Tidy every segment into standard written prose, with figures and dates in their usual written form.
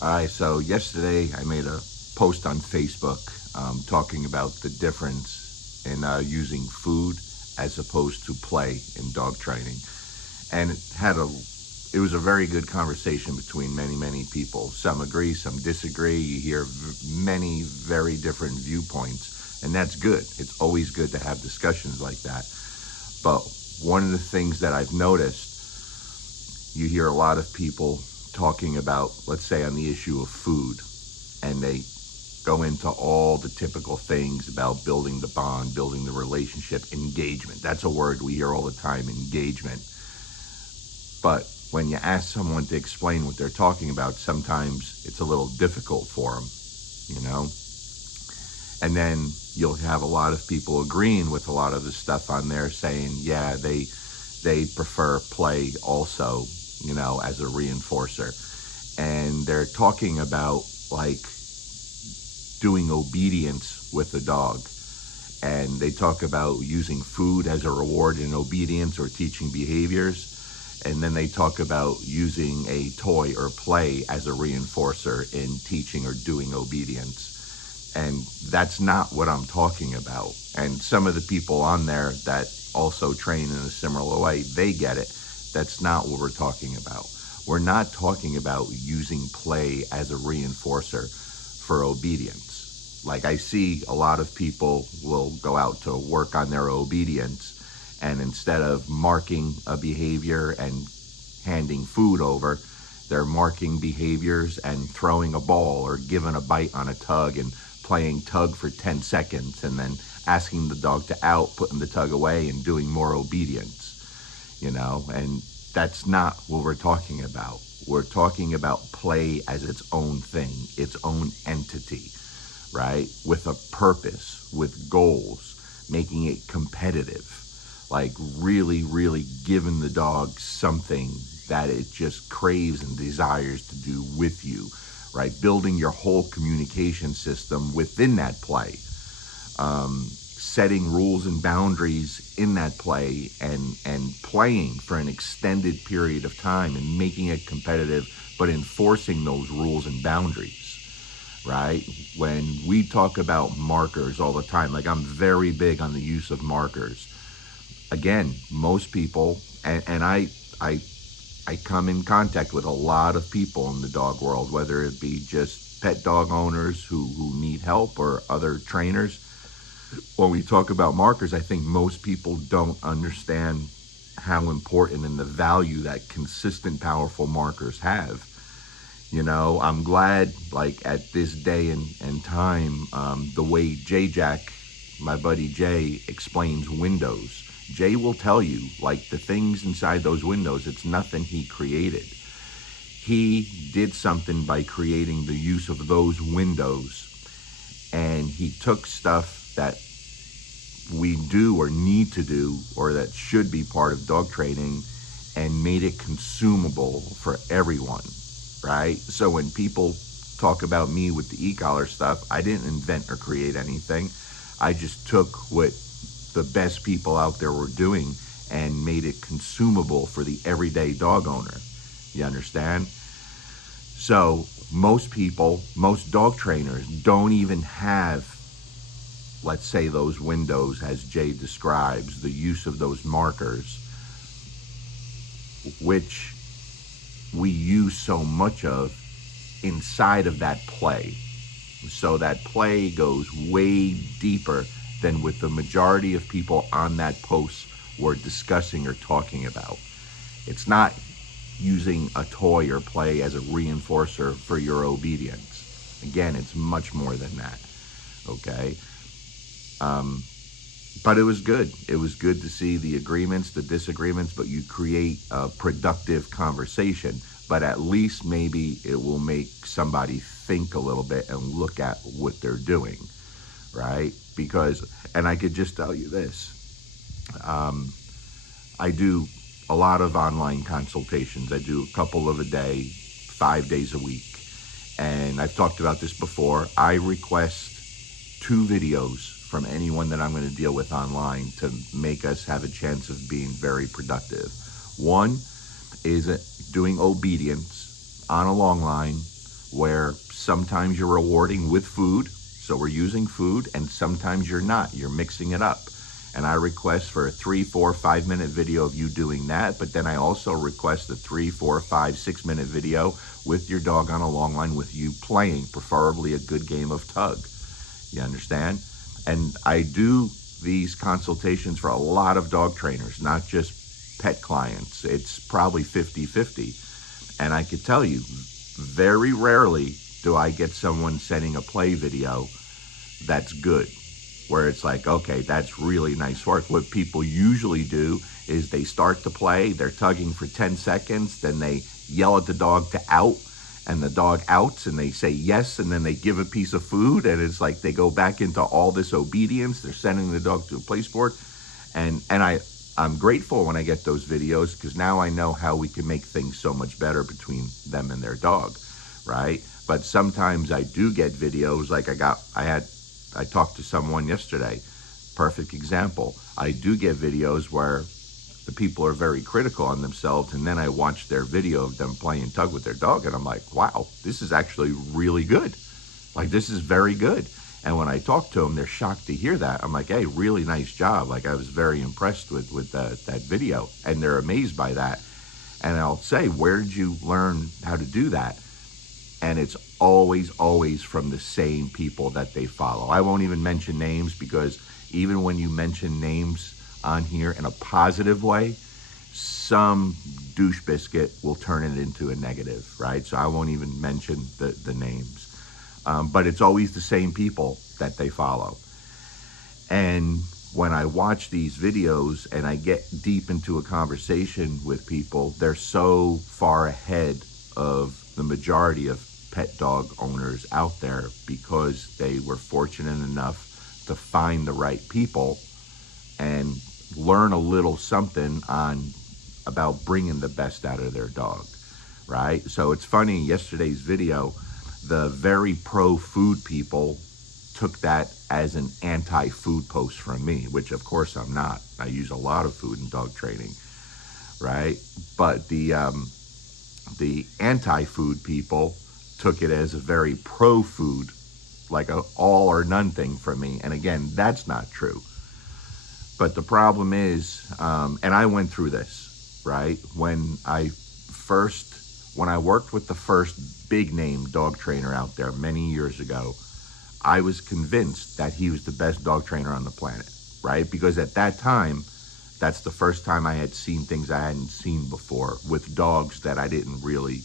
All right, so yesterday I made a post on Facebook talking about the difference in using food as opposed to play in dog training, and it was a very good conversation between many people. Some agree, some disagree. You hear many very different viewpoints, and that's good. It's always good to have discussions like that. But one of the things that I've noticed, you hear a lot of people talking about, let's say, on the issue of food, and they go into all the typical things about building the bond, building the relationship, engagement. That's a word we hear all the time, engagement. But when you ask someone to explain what they're talking about, sometimes it's a little difficult for them, you know? And then you'll have a lot of people agreeing with a lot of the stuff on there saying, yeah, they prefer play also, as a reinforcer. And they're talking about like doing obedience with the dog. And they talk about using food as a reward in obedience or teaching behaviors. And then they talk about using a toy or play as a reinforcer in teaching or doing obedience. And that's not what I'm talking about. And some of the people on there that also train in a similar way, they get it. That's not what we're talking about. We're not talking about using play as a reinforcer for obedience. Like I see a lot of people will go out to work on their obedience, and instead of marking a behavior and handing food over, they're marking behaviors and throwing a ball or giving a bite on a tug and playing tug for 10 seconds and then asking the dog to out, putting the tug away and doing more obedience, and that's not what we're talking about. We're talking about play as its own thing, its own entity, right? With a purpose, with goals, making it competitive, like really giving the dog something that it just craves and desires to do with you, right? Building your whole communication system within that play, setting rules and boundaries in that play, and playing for an extended period of time and making it competitive, but enforcing those rules and boundaries, right? When we talk about markers all the time, like I'm very big on the use of markers. Again, most people, and I come in contact with a lot of people in the dog world, whether it be just pet dog owners who need help or other trainers. When we talk about markers, I think most people don't understand how important and the value that consistent, powerful markers have. I'm glad, like at this day and time, the way Jack, my buddy Jay, explains windows. Jay will tell you, like, the things inside those windows, it's nothing he created. He did something by creating the use of those windows, and he took stuff that we do or need to do or that should be part of dog training and made it consumable for everyone, right? So when people talk about me with the e-collar stuff, I didn't invent or create anything. I just took what the best people out there were doing and made it consumable for the everyday dog owner. You understand? So most people, most dog trainers don't even have, let's say, those windows as Jay describes, the use of those markers, which we use so much of inside of that play. So that play goes way deeper than what the majority of people on that post were discussing or talking about. It's not using a toy or play as a reinforcer for your obedience. Again, it's much more than that, okay? But it was good. It was good to see the agreements, the disagreements, but you create a productive conversation. But at least maybe it will make somebody think a little bit and look at what they're doing, right? Because, and I could just tell you this, I do a lot of online consultations. I do a couple of a day, 5 days a week. And I've talked about this before. I request 2 videos from anyone that I'm going to deal with online to make us have a chance of being very productive. One is doing obedience on a long line where sometimes you're rewarding with food, so we're using food, and sometimes you're not. You're mixing it up. And I request for a 3, 4, 5 minute video of you doing that, but then I also request a 3, 4, 5, 6 minute video with your dog on a long line with you playing, preferably a good game of tug. You understand? And I do these consultations for a lot of dog trainers, not just pet clients. It's probably 50-50. And I could tell you, very rarely do I get someone sending a play video that's good, where it's like, okay, that's really nice work. What people usually do is they start to play, they're tugging for 10 seconds, then they yell at the dog to out, and the dog outs, and they say yes, and then they give a piece of food, and it's like they go back into all this obedience. They're sending the dog to a play sport, and I'm grateful when I get those videos, because now I know how we can make things so much better between them and their dog, right? But sometimes I do get videos like I talked to someone yesterday, perfect example. I do get videos where the people are very critical on themselves, and then I watch their video of them playing tug with their dog, and I'm like, wow, this is actually really good. Like, this is very good. And when I talk to them, they're shocked to hear that. I'm like, hey, really nice job. Like, I was very impressed with that video, and they're amazed by that. And I'll say, where did you learn how to do that? And it's always from the same people that they follow. I won't even mention names, because even when you mention names on here in a positive way, some douche biscuit will turn it into a negative, right? So I won't even mention the names. But it's always the same people that they follow. And when I watch these videos and I get deep into a conversation with people, they're so far ahead of the majority of pet dog owners out there, because they were fortunate enough to find the right people and learn a little something about bringing the best out of their dog, right? So it's funny, yesterday's video, the very pro-food people took that as an anti-food post from me, which of course I'm not. I use a lot of food in dog training, right? But the anti-food people took it as a very pro-food, like a all or none thing from me. And again, that's not true. But the problem is, and I went through this, right? When I worked with the first big name dog trainer out there many years ago, I was convinced that he was the best dog trainer on the planet, right? Because at that time, that's the first time I had seen things I hadn't seen before with dogs that I didn't really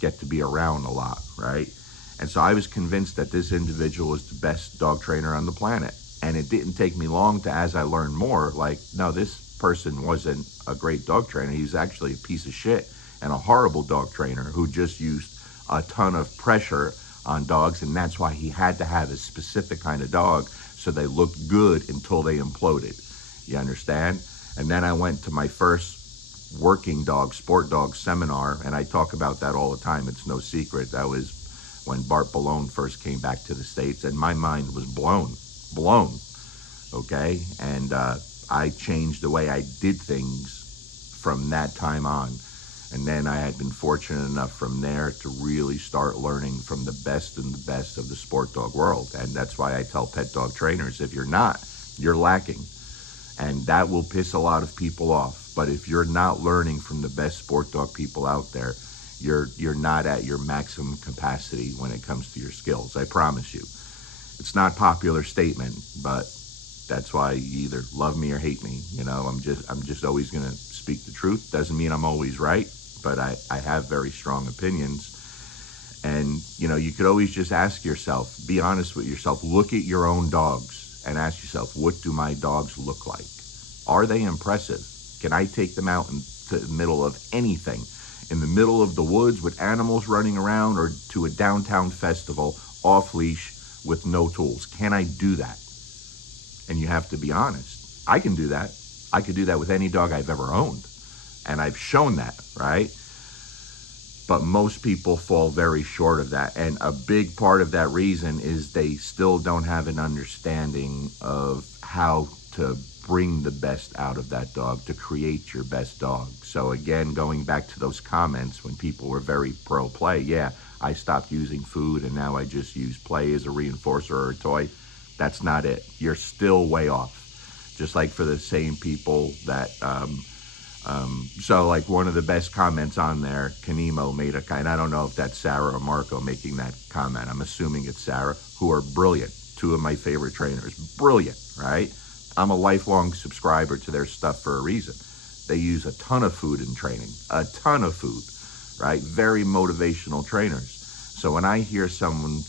get to be around a lot, right? And so I was convinced that this individual was the best dog trainer on the planet. And it didn't take me long to, as I learned more, like, no, this person wasn't a great dog trainer. He was actually a piece of shit and a horrible dog trainer who just used a ton of pressure on dogs, and that's why he had to have a specific kind of dog so they looked good until they imploded. You understand? And then I went to my first working dog, sport dog seminar, and I talk about that all the time. It's no secret. That was when Bart Ballone first came back to the States, and my mind was blown, okay? And I changed the way I did things from that time on. And then I had been fortunate enough from there to really start learning from the best and the best of the sport dog world. And that's why I tell pet dog trainers, if you're not, you're lacking. And that will piss a lot of people off. But if you're not learning from the best sport dog people out there, you're not at your maximum capacity when it comes to your skills. I promise you. It's not a popular statement, but that's why you either love me or hate me. You know, I'm just always going to speak the truth. Doesn't mean I'm always right, but I have very strong opinions. And, you know, you could always just ask yourself, be honest with yourself, look at your own dogs and ask yourself, what do my dogs look like? Are they impressive? Can I take them out into the middle of anything, in the middle of the woods with animals running around, or to a downtown festival off leash with no tools? Can I do that? And you have to be honest. I can do that. I could do that with any dog I've ever owned. And I've shown that, right? But most people fall very short of that. And a big part of that reason is they still don't have an understanding of how to bring the best out of that dog, to create your best dog. So again, going back to those comments when people were very pro play, yeah, I stopped using food and now I just use play as a reinforcer or a toy. That's not it. You're still way off. Just like for the same people that, so like one of the best comments on there, Kanemo made a kind, I don't know if that's Sarah or Marco making that comment. I'm assuming it's Sarah, who are brilliant. Two of my favorite trainers. Brilliant, right? I'm a lifelong subscriber to their stuff for a reason. They use a ton of food in training, a ton of food, right? Very motivational trainers. So when I hear someone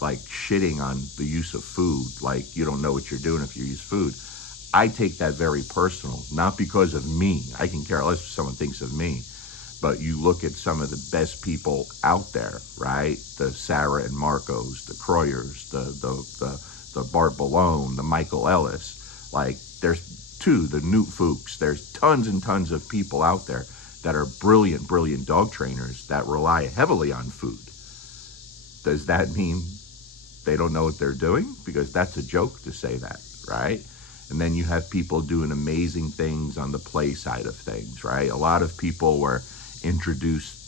like shitting on the use of food, like you don't know what you're doing if you use food, I take that very personal, not because of me. I can care less if someone thinks of me, but you look at some of the best people out there, right? The Sarah and Marcos, the Kroyers, the Bart Ballone, the Michael Ellis. Like there's the Newt Fuchs. There's tons and tons of people out there that are brilliant, brilliant dog trainers that rely heavily on food. Does that mean they don't know what they're doing? Because that's a joke to say that, right? And then you have people doing amazing things on the play side of things, right? A lot of people were introduced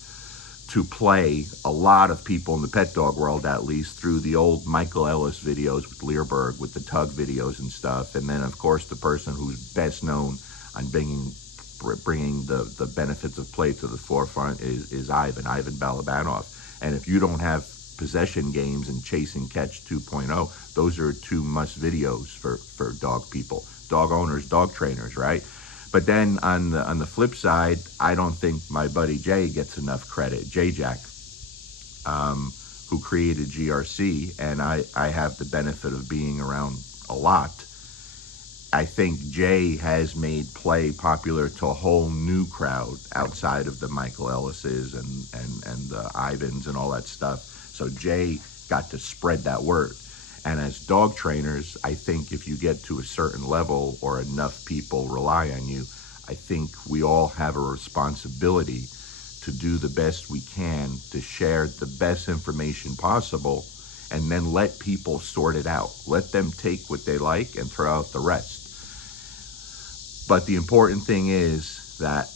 to play, a lot of people in the pet dog world at least, through the old Michael Ellis videos with Learberg, with the tug videos and stuff. And then, of course, the person who's best known on bringing the benefits of play to the forefront is Ivan Balabanov. And if you don't have possession games and chase and catch 2.0, those are two must videos for dog people, dog owners, dog trainers, right? But then on the flip side, I don't think my buddy Jay gets enough credit. Jay Jack, who created GRC, and I have the benefit of being around a lot. I think Jay has made play popular to a whole new crowd outside of the Michael Ellises and the Ivans and all that stuff. So Jay got to spread that word. And as dog trainers, I think if you get to a certain level or enough people rely on you, I think we all have a responsibility to do the best we can to share the best information possible and then let people sort it out. Let them take what they like and throw out the rest. But the important thing is that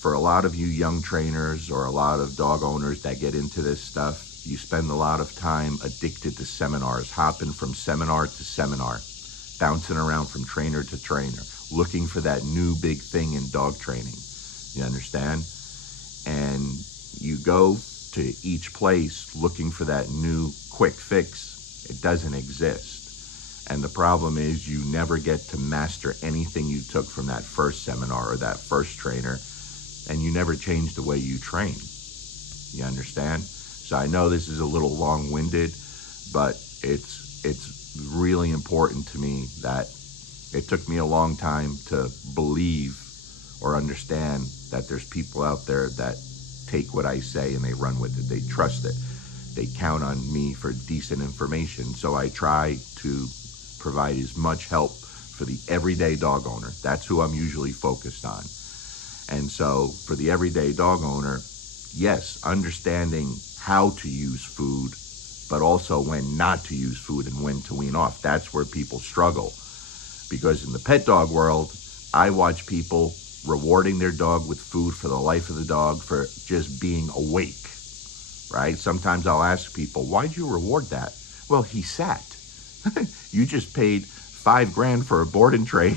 for a lot of you young trainers or a lot of dog owners that get into this stuff, you spend a lot of time addicted to seminars, hopping from seminar to seminar, bouncing around from trainer to trainer, looking for that new big thing in dog training. You understand? And you go to each place looking for that new quick fix. It doesn't exist. And the problem is you never get to master anything you took from that first seminar or that first trainer, and you never change the way you train. You understand? So I know this is a little long-winded, but it's really important to me that it took me a long time to believe or understand that there's people out there that take what I say and they run with it. They trust it. They count on me for decent information. So I try to provide as much help for the everyday dog owner. That's who I'm usually focused on. And so for the everyday dog owner, yes, understanding how to use food, but also when not to use food and when to wean off. That's where people struggle. Because in the pet dog world, I watch people rewarding their dog with food for the life of the dog for just being awake, right? Sometimes I'll ask people, why'd you reward that? Well, he sat. You just paid $5,000 for a board and train.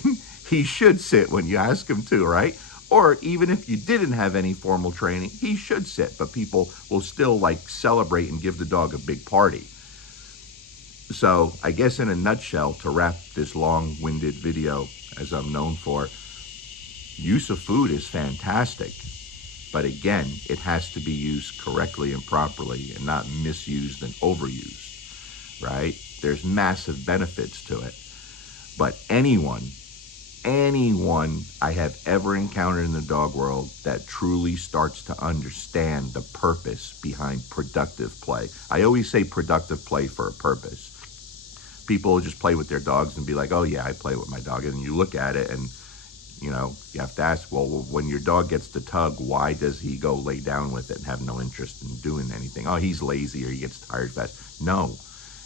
He should sit when you ask him to, right? Or even if you didn't have any formal training, he should sit, but people will still like celebrate and give the dog a big party. So I guess in a nutshell, to wrap this long-winded video, as I'm known for, use of food is fantastic. But again, it has to be used correctly and properly and not misused and overused, right? There's massive benefits to it. But anyone I have ever encountered in the dog world that truly starts to understand the purpose behind productive play. I always say productive play for a purpose. People just play with their dogs and be like, oh yeah, I play with my dog. And you look at it and, you know, you have to ask, well, when your dog gets the tug, why does he go lay down with it and have no interest in doing anything? Oh, he's lazy or he gets tired fast. No,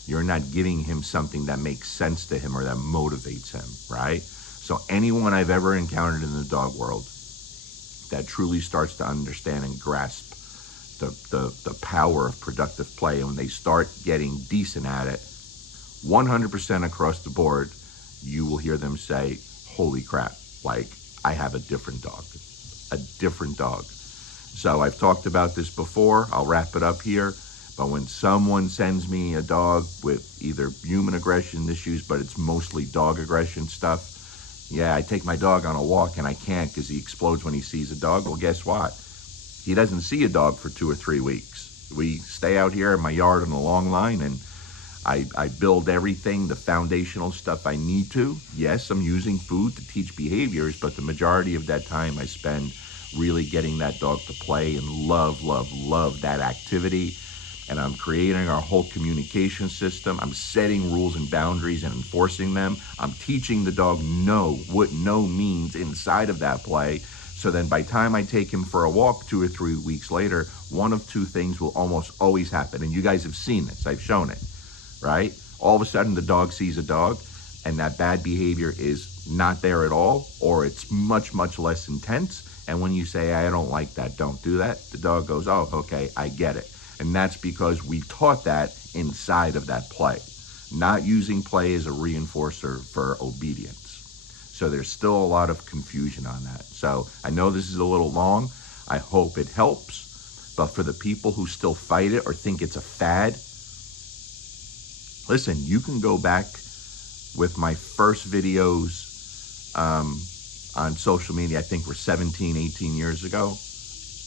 you're not giving him something that makes sense to him or that motivates him, right? So anyone I've ever encountered in the dog world that truly starts to understand and grasp the power of productive play. And when they start getting decent at it, 100% across the board, you will hear them say, holy crap, like, I have a different dog. A different dog. So I've talked about this before. I'll wrap it up here. But when someone sends me a dog with either human aggression issues, but it's mostly dog aggression stuff, yeah, I take my dog on a walk and I can't because he explodes when he sees a dog. Well, guess what? He doesn't see a dog for 2 or 3 weeks. We stay out here in my yard on a long line, and I build everything, the foundational stuff I need to. Yes, I'm using food to teach behaviors, but the majority of that time I spend really getting that dog to play and love that activity. And I'm creating our whole communication system. I'm setting rules and boundaries and enforcing them. I'm teaching the dog what no means inside of that play. So then by the time I take him for a walk 2 or 3 weeks later, one of two things will almost always happen. And you guys have seen this. I've shown it, right? All of a sudden the dog sees a dog and that bad behavior is not there at all, or it's much less intense. And when you say, I don't like that, don't do that, the dog goes, oh, okay, I get it. And that's because we taught that inside of that play, not using play as a reinforcer for obedience. So there's still a lot of confusion on that. So I know this is a little long. I hope it helps. But for the people who still fight it or think it's a fad, listen, you can go back with my first videos on social media, I think were 17, 18 years ago.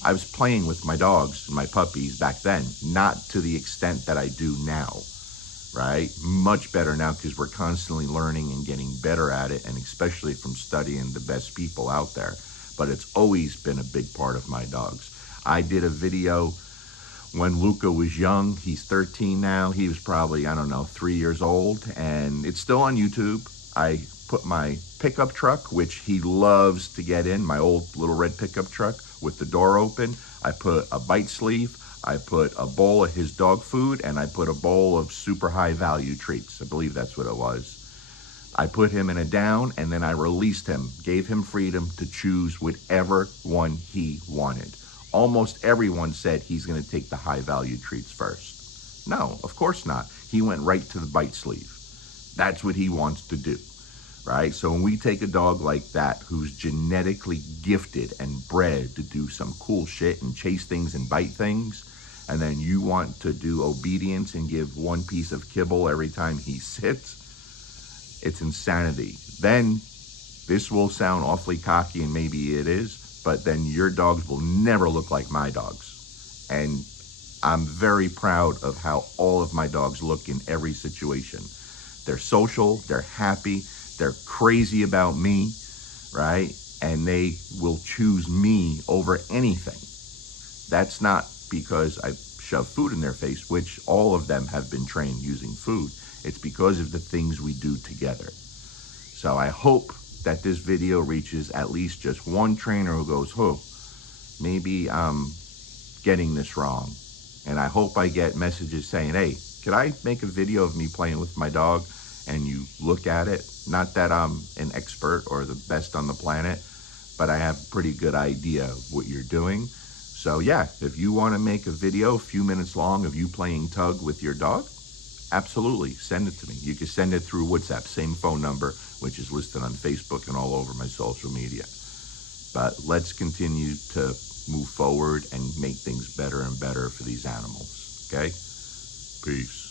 I was playing with my dogs and my puppies back then, not to the extent that I do now, right? Much better now because we're constantly learning and getting better at it, and especially from studying the best people out there. But it's always been a big part of my dogs. I did a video when Luca was young. He's 13 now. He was probably, 3 years old, and it's still on YouTube. I put my pickup truck, which he loves to get in, my old little red pickup truck with the door open. I put a bite sleeve, I put a bowl of his dog food, and I put a bowl of super high value treats. I believe that's what it was. I put him in a down, and then I released him, gave him freedom to choose whichever one he wanted. Almost everyone said he's going to take the high value treats first. No, of course not. He went right to the bite sleeve. That's what he wants to do, right? So when we take a dog like that, who's genetically gifted and bred to do some cool shit and chase things and bite things, and then you want to do obedience and give one piece of kibble every time he sits, it's insanity. Then this will sound awfully cocky, and maybe it is, but then your dogs will never look like my dogs. And I'm very proud of how all of my dogs look in every situation. They're social, they're happy, they're crazy about me, right? And they will choose me over anything. That's not because I shove food in their face, which all of them have been trained using food. It's because of the things we do together. So I hope that this video reaches at least just one trainer who goes, maybe I'm getting this wrong. And I hope I get messages saying, hey, could I make a video of me playing with my dog? And you look at it. Not that I'm an expert or the best on the planet, but I have a pretty good idea of what you're doing. So yeah, if you want to make a video a few minutes long of you playing tug with your dog, absolutely, send it to me. You can send it through WhatsApp, same phone number, which is listed on Facebook and all over my social media. But let's continue to move forward and make things better and better for these animals, okay? Peace.